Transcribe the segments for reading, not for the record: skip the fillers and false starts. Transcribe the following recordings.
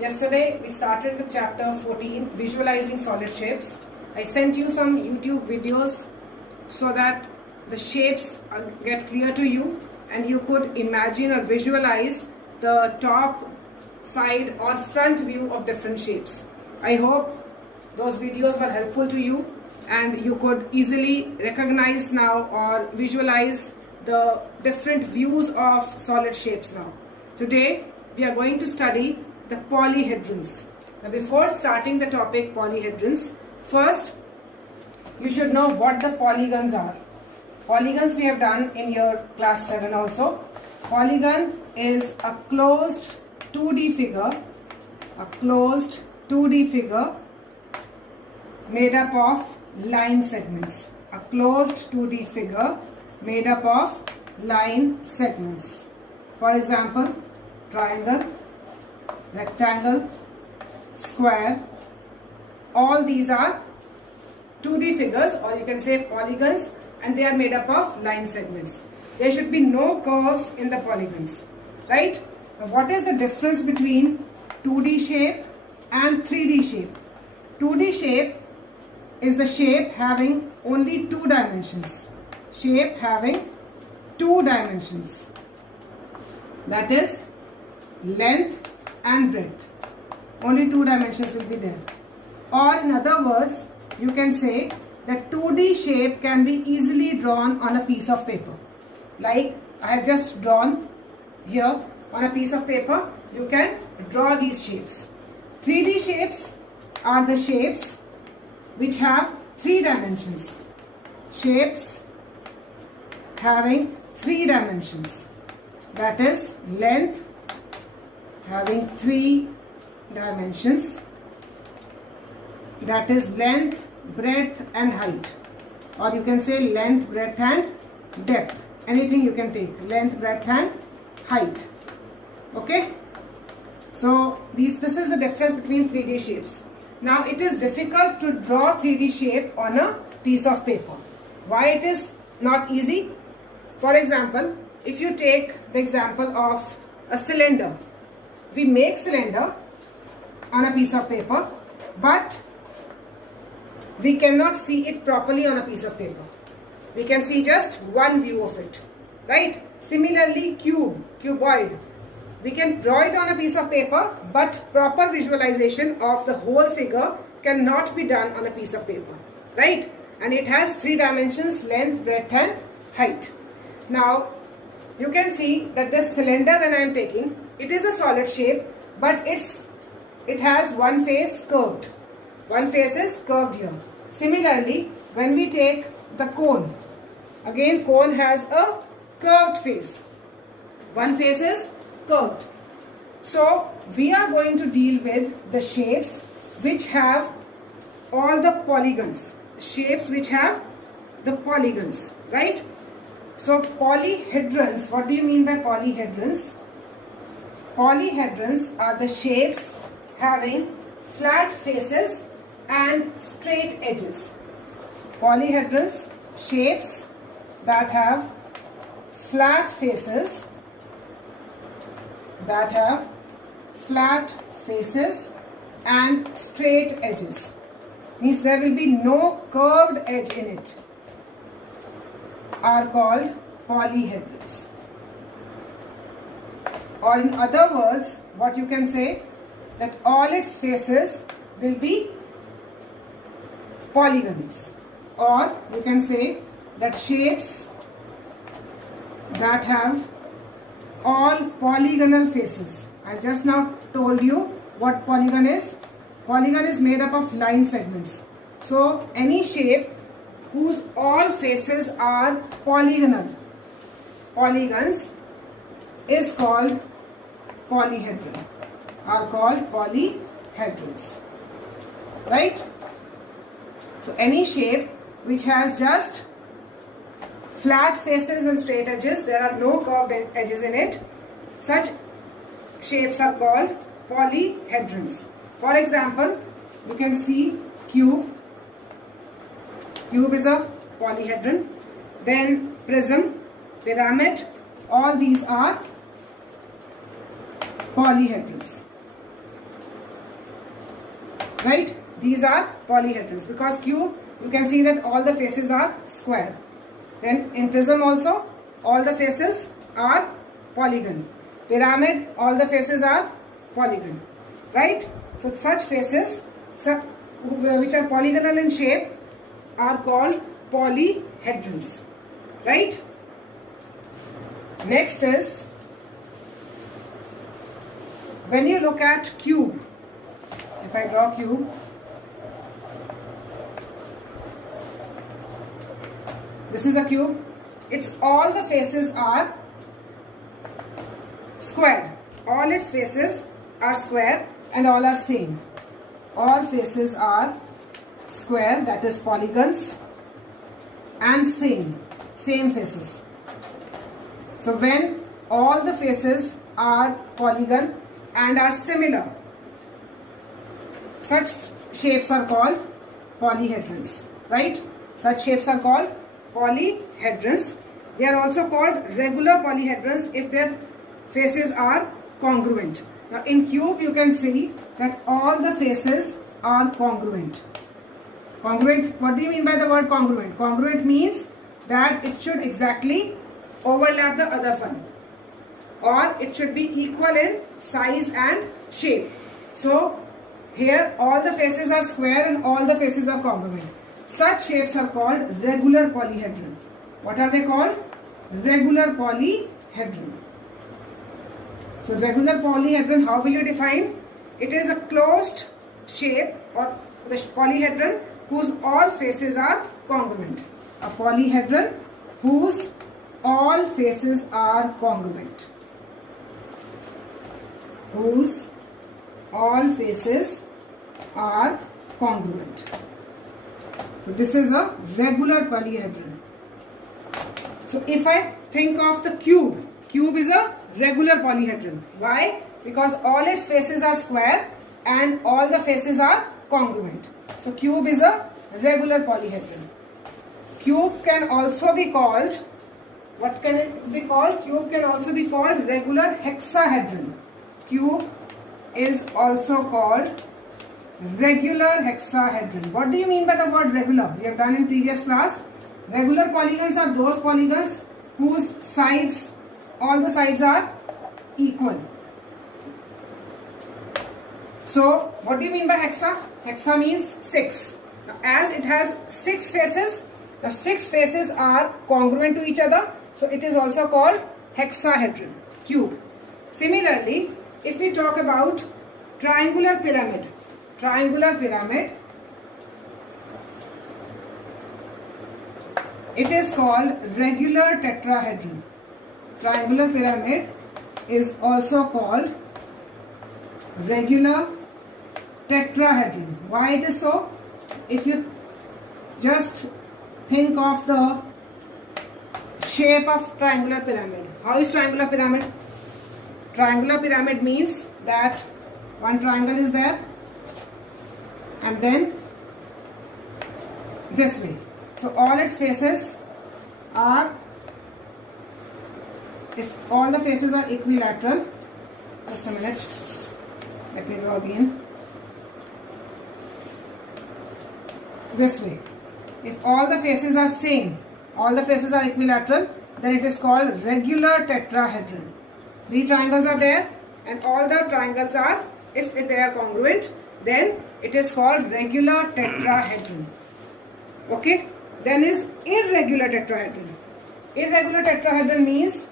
Yesterday we started with chapter 14, visualizing solid shapes. I sent you some YouTube videos so that the shapes get clear to you and you could imagine or visualize the top, side or front view of different shapes. I hope those videos were helpful to you and you could easily recognize now or visualize the different views of solid shapes now. Today we are going to study the polyhedrons. Now before starting the topic polyhedrons, first you should know what the polygons are. Polygons we have done in your class 7 also. Polygon is a closed 2D figure, made up of line segments. A closed 2D figure made up of line segments. For example, triangle, rectangle, square, all these are 2D figures, or you can say polygons, and they are made up of line segments. There should be no curves in the polygons, right? Now, what is the difference between 2D shape and 3D shape? 2D shape is the shape having only 2 dimensions. Shape having 2 dimensions. That is length and breadth. Only 2 dimensions will be there. Or in other words, you can say that 2D shape can be easily drawn on a piece of paper. Like I have just drawn here on a piece of paper, you can draw these shapes. 3D shapes are the shapes which have 3 dimensions. Shapes having 3 dimensions. That is length having 3 dimensions. That is length, breadth and height. Or you can say length, breadth and depth. Anything you can take. Length, breadth and height. Okay. So this is the difference between 3D shapes. Now it is difficult to draw 3D shape on a piece of paper. Why it is not easy? For example, if you take the example of a cylinder. We make cylinder on a piece of paper, but we cannot see it properly on a piece of paper. We can see just one view of it, right? Similarly, cuboid. We can draw it on a piece of paper, but proper visualization of the whole figure cannot be done on a piece of paper, right? And it has 3 dimensions, length, breadth and height. Now, you can see that this cylinder when I am taking, it is a solid shape, but it has one face curved. One face is curved here. Similarly, when we take the cone, again cone has a curved face. One face is curved. So we are going to deal with the shapes which have all the polygons. Shapes which have the polygons, right? So polyhedrons, what do you mean by polyhedrons? Polyhedrons are the shapes having flat faces and straight edges. Polyhedrons, shapes that have flat faces, and straight edges. Means there will be no curved edge in it. Are called polyhedrons. Or in other words, what you can say, that all its faces will be polygons. Or you can say that shapes that have all polygonal faces. I just now told you what polygon is. Polygon is made up of line segments. So any shape whose all faces are polygonal, polygons, is called polyhedron. Are called polyhedrons. Right? So any shape which has just flat faces and straight edges, there are no curved edges in it, such shapes are called polyhedrons. For example, you can see cube. Cube is a polyhedron. Then prism, pyramid, all these are polyhedrons. right? These are polyhedrons. Because cube, you can see that all the faces are square. Then in prism also, all the faces are polygon. Pyramid, all the faces are polygon, right? So such faces which are polygonal in shape are called polyhedrons, right? Next is, when you look at cube, if I draw cube, this is a cube. Its all the faces are square. All its faces are square and all are same. All faces are square, that is polygons, and same faces. So when all the faces are polygon and are similar, such shapes are called polyhedrons, right? Such shapes are called polyhedrons. They are also called regular polyhedrons if their faces are congruent. Now in cube you can see that all the faces are congruent. Congruent, what do you mean by the word congruent? Congruent means that it should exactly overlap the other one, or it should be equal in size and shape. So here all the faces are square and all the faces are congruent. Such shapes are called regular polyhedron. What are they called? Regular polyhedron. So regular polyhedron, how will you define? It is a closed shape or the polyhedron whose all faces are congruent. A polyhedron whose all faces are congruent. Whose all faces are congruent. So this is a regular polyhedron. So if I think of the cube, cube is a regular polyhedron. Why? Because all its faces are square and all the faces are congruent. So cube is a regular polyhedron. Cube can also be called, what can it be called? Cube can also be called regular hexahedron. Cube is also called regular hexahedron. What do you mean by the word regular? We have done in previous class. Regular polygons are those polygons whose sides, all the sides are equal. So what do you mean by hexa? Hexa means 6. Now, as it has 6 faces, the 6 faces are congruent to each other. So it is also called hexahedron, cube. Similarly, if we talk about triangular pyramid, it is called regular tetrahedron. Triangular pyramid is also called regular tetrahedron. Why it is so? If you just think of the shape of triangular pyramid. How is triangular pyramid? Triangular pyramid means that one triangle is there and then this way. So all its faces are, if all the faces are equilateral, just a minute, let me draw again, this way. If all the faces are same, all the faces are equilateral, then it is called regular tetrahedron. 3 triangles are there and all the triangles are, if they are congruent, then it is called regular tetrahedron. Okay? Then is irregular tetrahedron. Irregular tetrahedron means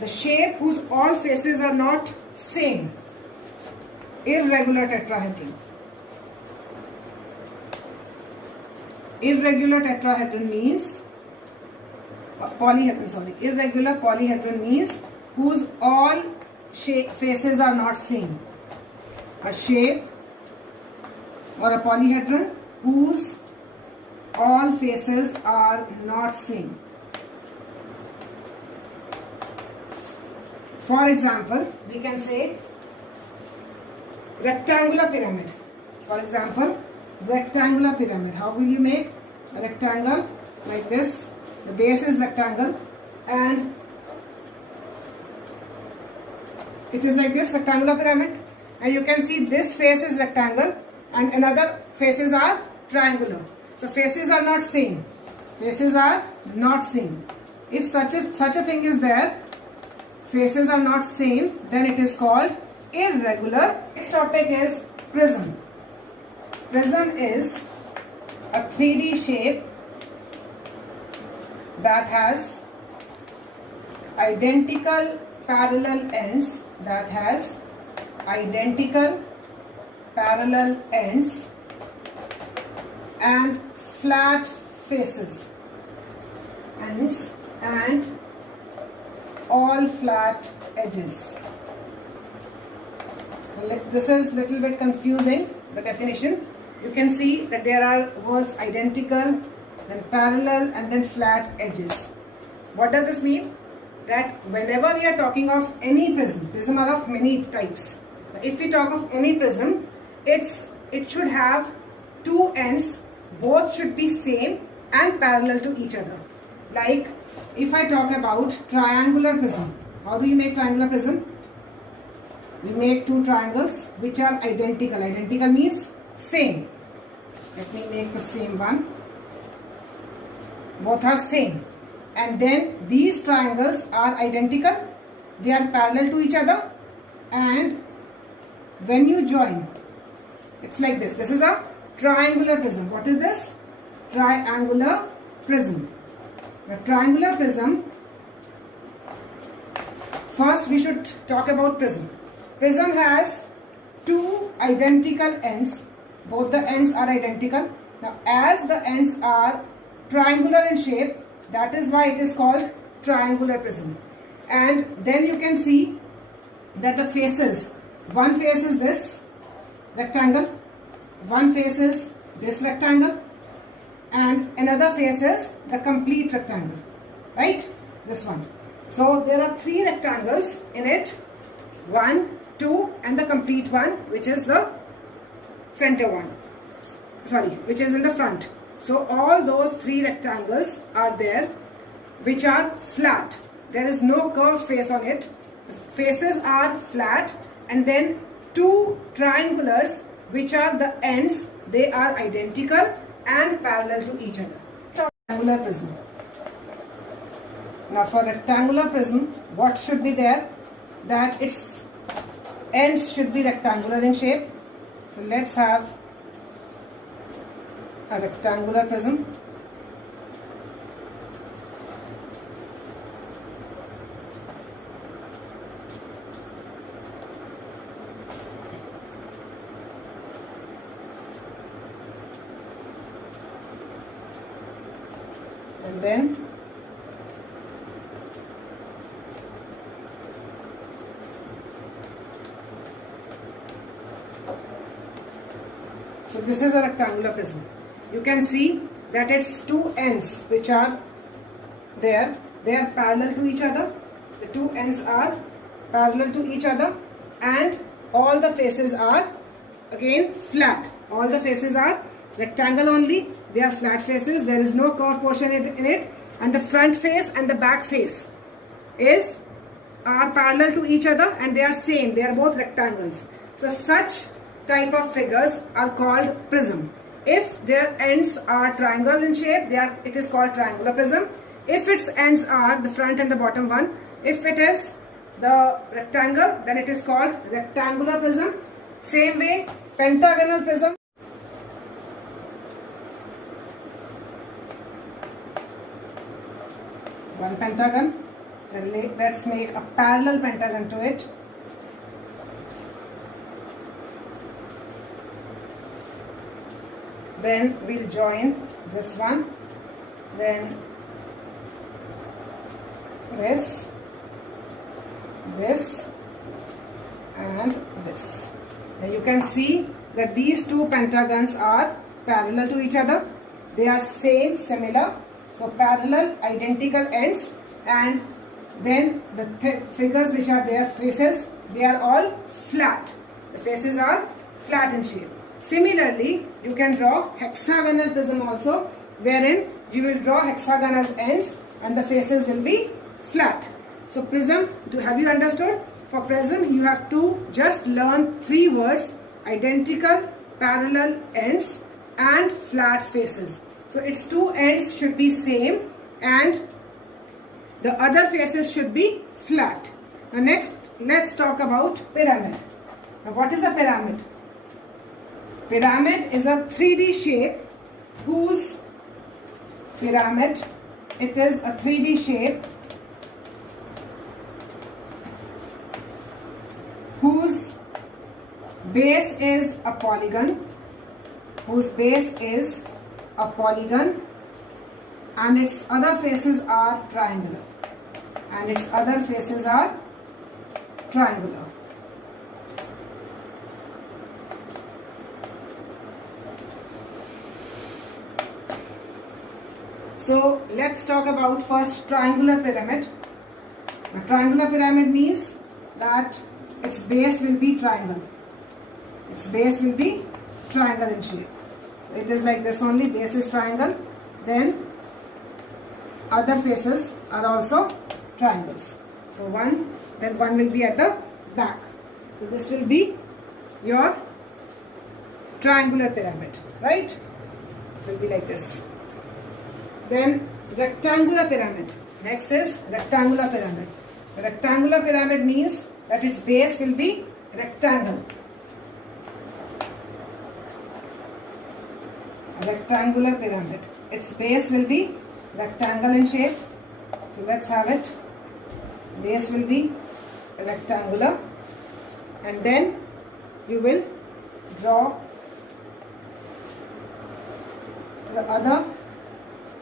the shape whose all faces are not same. Irregular tetrahedron. Irregular tetrahedron means polyhedron, sorry. Irregular polyhedron means whose all faces are not same. A shape or a polyhedron whose all faces are not same. For example, we can say rectangular pyramid. For example, rectangular pyramid. How will you make a rectangle like this? The base is rectangle and it is like this, rectangular pyramid, and you can see this face is rectangle and another faces are triangular. So faces are not same. Faces are not same. If such a thing is there, faces are not same, then it is called irregular. Next topic is prism. Prism is a 3D shape that has identical parallel ends, and flat faces, ends and all flat edges. So this is little bit confusing, the definition. You can see that there are words identical, then parallel, and then flat edges. What does this mean? That whenever we are talking of any prism are of many types. If we talk of any prism, it should have two ends, both should be same and parallel to each other. Like if I talk about triangular prism, how do you make triangular prism? We make two triangles which are identical. Identical means same. Let me make the same one. Both are same. And then these triangles are identical. They are parallel to each other. And when you join, it's like this. This is a triangular prism. What is this? Triangular prism. The triangular prism, first we should talk about prism. Prism has two identical ends. Both the ends are identical. Now as the ends are triangular in shape, that is why it is called triangular prism. And then you can see that the faces, one face is this rectangle, one face is this rectangle, and another face is the complete rectangle, right? This one. So there are three rectangles in it, 1, 2 and the complete one, which is the center one, which is in the front. So all those three rectangles are there, which are flat. There is no curved face on it. The faces are flat, and then two triangulars, which are the ends, they are identical and parallel to each other. Rectangular prism. Now for rectangular prism, what should be there? That its ends should be rectangular in shape. So let's have a rectangular prism. And then so this is a rectangular prism. You can see that its two ends which are there, they are parallel to each other. The two ends are parallel to each other, and all the faces are again flat. All the faces are rectangle only. They are flat faces. There is no curved portion in it, and the front face and the back face are parallel to each other, and they are same. They are both rectangles. So such type of figures are called prism. If their ends are triangle in shape, it is called triangular prism. If its ends are the front and the bottom one, if it is the rectangle, then it is called rectangular prism. Same way, pentagonal prism. One pentagon. Let's make a parallel pentagon to it. Then we'll join this one, then this, and this. Then you can see that these two pentagons are parallel to each other. They are similar. So parallel, identical ends, and then the figures which are their faces, they are all flat. The faces are flat in shape. Similarly, you can draw hexagonal prism also, wherein you will draw hexagon as ends and the faces will be flat. So prism, have you understood? For prism, you have to just learn three words: identical, parallel ends and flat faces. So its two ends should be same and the other faces should be flat. Now next, let's talk about pyramid. Now what is a pyramid? Pyramid is a 3D shape whose pyramid, it is a 3D shape whose base is a polygon, and its other faces are triangular, So let's talk about first triangular pyramid. A triangular pyramid means that its base will be triangle. In shape. So it is like this only, base is triangle, then other faces are also triangles. So one will be at the back. So this will be your triangular pyramid, right? It will be like this. Then rectangular pyramid. Next is rectangular pyramid. The rectangular pyramid means that its base will be rectangle. Rectangular pyramid. Its base will be rectangle in shape. So let's have it. Base will be rectangular, and then you will draw the other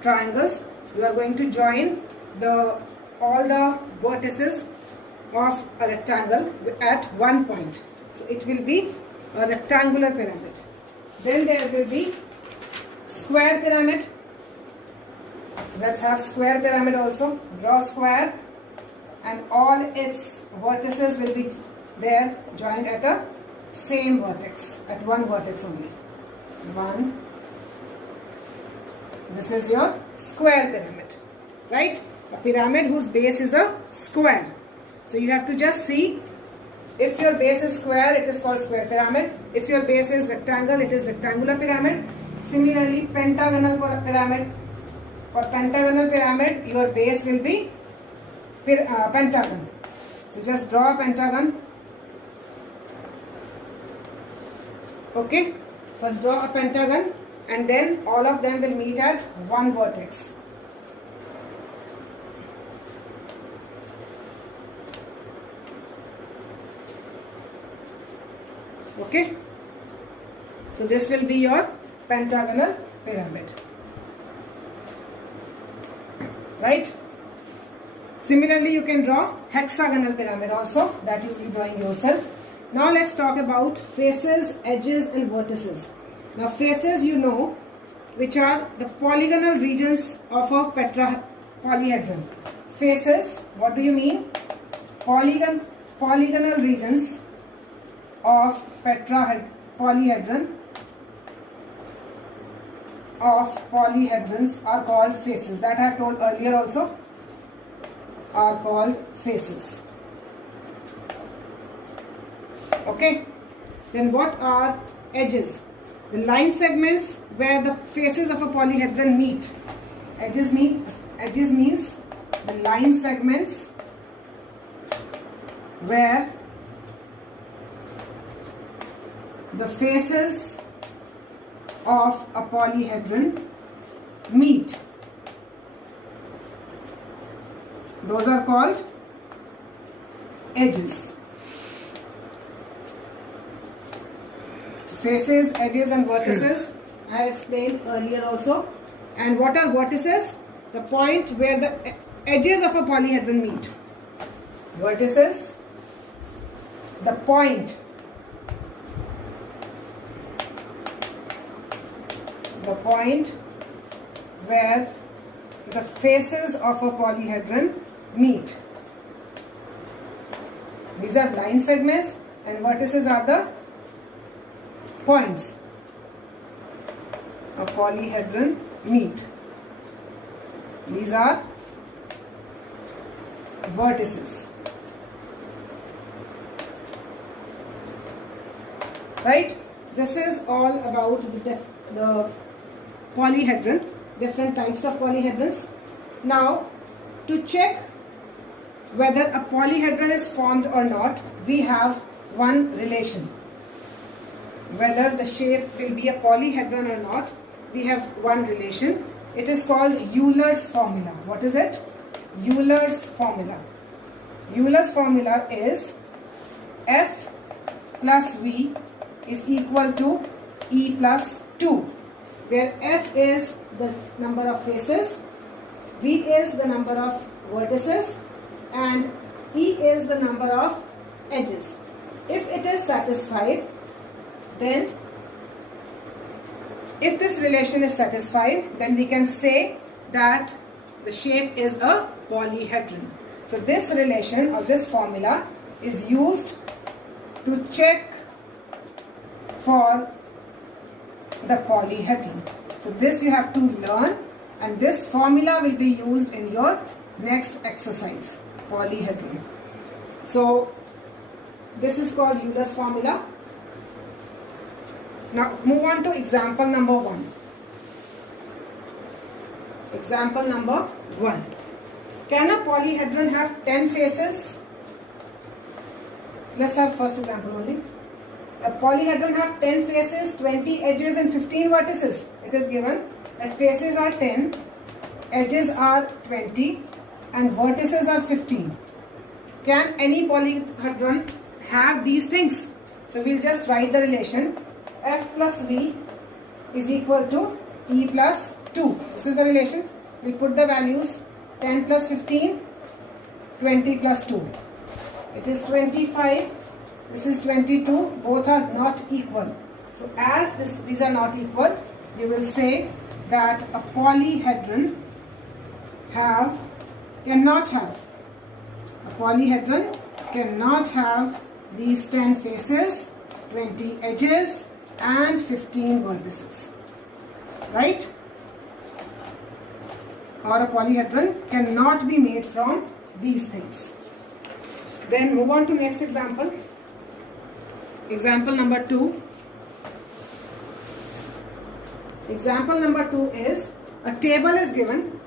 triangles. You are going to join all the vertices of a rectangle at one point. So it will be a rectangular pyramid. Then there will be square pyramid. Let's have square pyramid also. Draw square, and all its vertices will be there joined at a same vertex, at one vertex only. One. This is your square pyramid, right? A pyramid whose base is a square. So you have to just see, if your base is square, it is called square pyramid. If your base is rectangle, it is rectangular pyramid. Similarly, pentagonal pyramid. For pentagonal pyramid, your base will be pentagon. So just draw a pentagon. Okay, first draw a pentagon, and then all of them will meet at one vertex. Okay, so this will be your pentagonal pyramid, right? Similarly, you can draw hexagonal pyramid also, that you will be drawing yourself. Now let's talk about faces, edges and vertices. Now faces, you know, which are the polygonal regions of a polyhedron. Faces, what do you mean? Polygonal regions of polyhedrons are called faces. That I have told earlier also, are called faces. Okay, then what are edges? The line segments where the faces of a polyhedron meet. Edges means the line segments where the faces of a polyhedron meet. Those are called edges. Faces, edges and vertices I have explained earlier also. And what are vertices? The point where the edges of a polyhedron meet. Vertices, the point where the faces of a polyhedron meet. These are line segments, and vertices are the points a polyhedron meet. These are vertices, right? this is all about the polyhedron, different types of polyhedrons. Now, to check whether a polyhedron is formed or not, we have one relation. Whether the shape will be a polyhedron or not, we have one relation. It is called Euler's formula. What is it? Euler's formula. Euler's formula is F plus V is equal to E plus 2, where F is the number of faces, V is the number of vertices, and E is the number of edges. If it is satisfied, then if this relation is satisfied, then we can say that the shape is a polyhedron. So this relation or this formula is used to check for the polyhedron. So this you have to learn, and this formula will be used in your next exercise, polyhedron. So this is called Euler's formula. Now move on to example number 1. Example number 1. Can a polyhedron have 10 faces? Let's have first example only. A polyhedron have 10 faces, 20 edges and 15 vertices. It is given that faces are 10, edges are 20 and vertices are 15. Can any polyhedron have these things? So we'll just write the relation. F plus V is equal to E plus 2. This is the relation. We'll put the values 10 plus 15, 20 plus 2. It is 25. This is 22. Both are not equal. So as these are not equal, you will say that a polyhedron cannot have these 10 faces, 20 edges and 15 vertices, right? Or a polyhedron cannot be made from these things. Then move on to next example. Example number 2. Example number 2 is a table is given,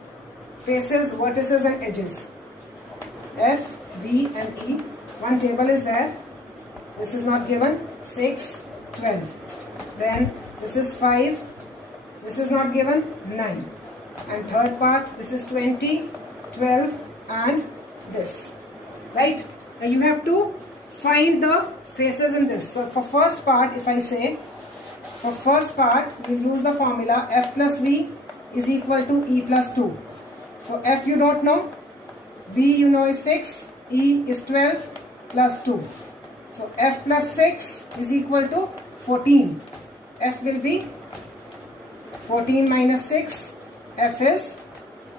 faces, vertices and edges. F, V and E. One table is there. This is not given. 6, 12. Then this is 5. This is not given. 9. And third part, this is 20, 12 and this. Right? Now you have to find the faces in this. So for first part, if I say, for first part, we'll use the formula F plus V is equal to E plus 2. So F you don't know, V you know is 6, E is 12 plus 2. So F plus 6 is equal to 14. F will be 14 minus 6, F is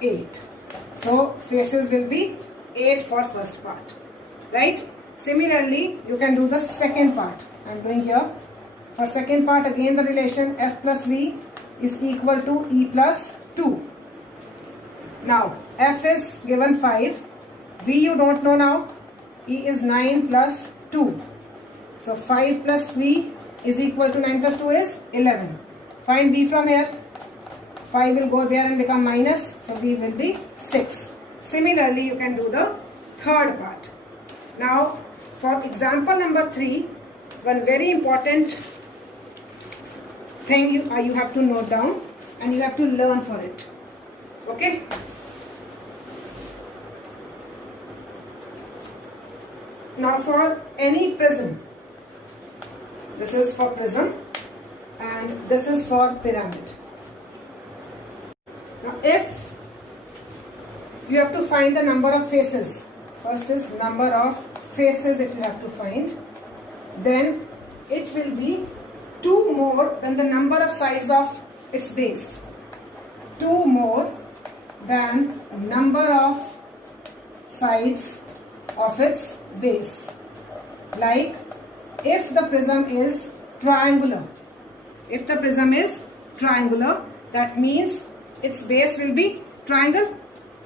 8. So faces will be 8 for first part. Right? Similarly, you can do the second part. I am doing here. For second part, again the relation F plus V is equal to E plus 2. Now, F is given 5. V you don't know now. E is 9 plus 2. So 5 plus V is equal to 9 plus 2 is 11. Find V from here. 5 will go there and become minus. So V will be 6. Similarly, you can do the third part. Now, for example number 3, one very important thing you have to note down and you have to learn for it. Okay? Now for any prism, this is for prism and this is for pyramid. Now if you have to find the number of faces, first is number of faces if you have to find, then it will be 2 more than the number of sides of its base. 2 more than number of sides of its base. Like if the prism is triangular, that means its base will be triangle.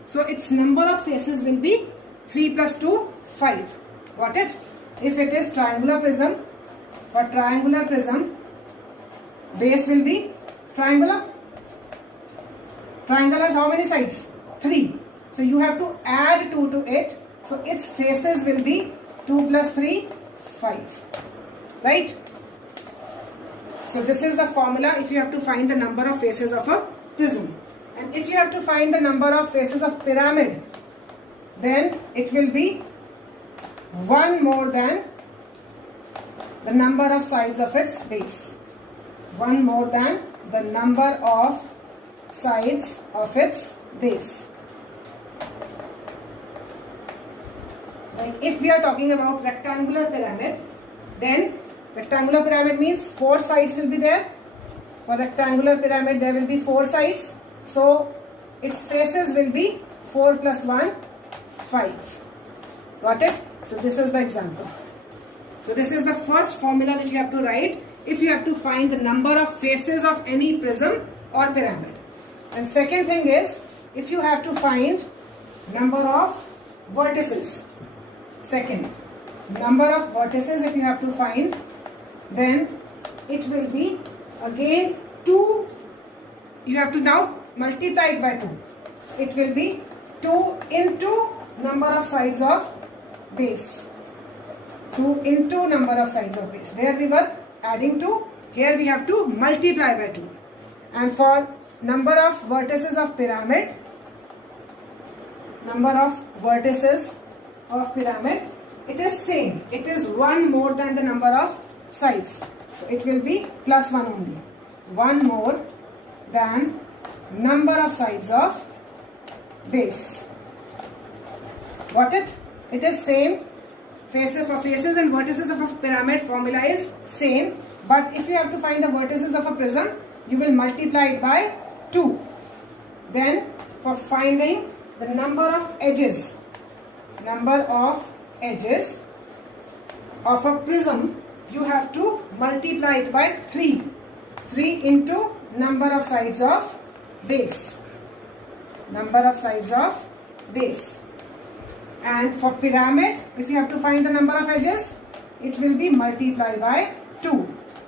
So its number of faces will be 3 plus 2, 5. Got it? If it is triangular prism, for triangular prism, Base will be triangular. Triangle has how many sides? 3. So you have to add 2 to it. So its faces will be 2 plus 3, 5. Right? So this is the formula if you have to find the number of faces of a prism. And if you have to find the number of faces of pyramid, then it will be 1 more than the number of sides of its base. 1 more than the number of sides of its base. Like if we are talking about rectangular pyramid, then rectangular pyramid means 4 sides will be there. For rectangular pyramid there will be 4 sides. So its faces will be 4 plus 1, 5. Got it? So this is the example. So this is the first formula which you have to write if you have to find the number of faces of any prism or pyramid. And second thing is, if you have to find number of vertices. Second, number of vertices if you have to find, then it will be again 2. You have to now multiply it by 2. It will be 2 into number of sides of base. 2 into number of sides of base. There we were adding 2. Here we have to multiply by 2. And for number of vertices of pyramid, it is same. It is 1 more than the number of sides. So it will be plus 1 only. 1 more than number of sides of base. Got it? It is same. Faces and vertices of a pyramid formula is same. But if you have to find the vertices of a prism, you will multiply it by 2. Then for finding the number of edges of a prism, you have to multiply it by 3. 3 into number of sides of base. And for pyramid, if you have to find the number of edges, it will be multiplied by 2.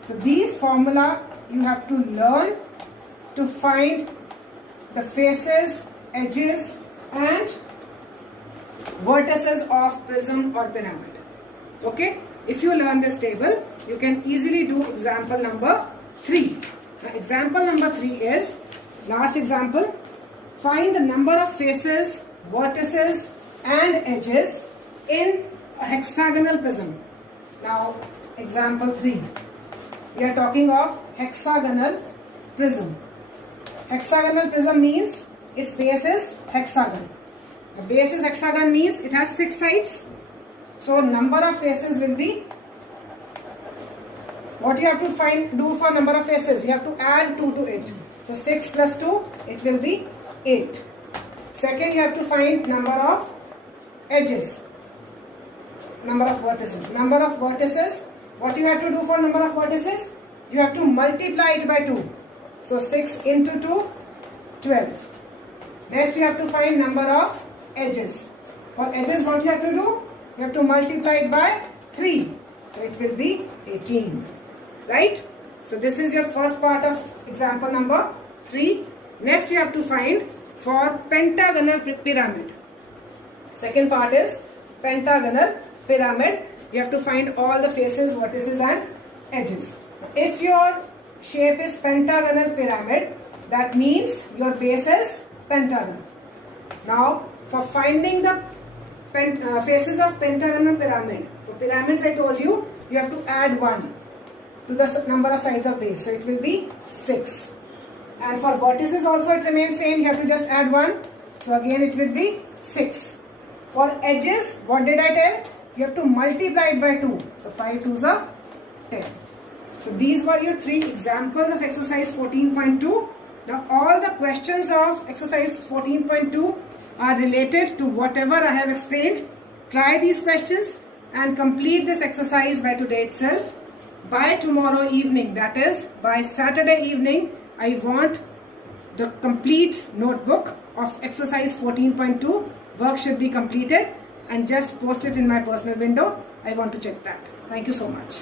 So these formula you have to learn to find the faces, edges and vertices of prism or pyramid. Okay? If you learn this table, you can easily do example number 3. Now example number 3 is, last example, find the number of faces, vertices and edges in a hexagonal prism. Now example 3. We are talking of hexagonal prism. Hexagonal prism means its base is hexagon. The base is hexagon means it has 6 sides. So number of faces will be, what you have to do for number of faces? You have to add 2 to it. So 6 plus 2, it will be 8. Second, you have to find number of edges. Number of vertices. Number of vertices, what you have to do for number of vertices? You have to multiply it by 2. So 6 into 2, 12. Next you have to find number of edges. For edges, what you have to do? You have to multiply it by 3. So it will be 18. Right? So this is your first part of example number 3. Next you have to find for pentagonal pyramid. Second part is pentagonal pyramid. You have to find all the faces, vertices and edges. If your shape is pentagonal pyramid, that means your base is pentagon. Now for finding the faces of pentagonal pyramid, for pyramids I told you, you have to add 1 to the number of sides of base. So it will be 6. And for vertices also it remains same. You have to just add 1. So again it will be 6. For edges, what did I tell? You have to multiply it by 2. So 5 2s are 10. So these were your 3 examples of exercise 14.2. Now all the questions of exercise 14.2 are related to whatever I have explained. Try these questions and complete this exercise by today itself. By tomorrow evening, that is by Saturday evening, I want the complete notebook of exercise 14.2. Work should be completed and just post it in my personal window. I want to check that. Thank you so much.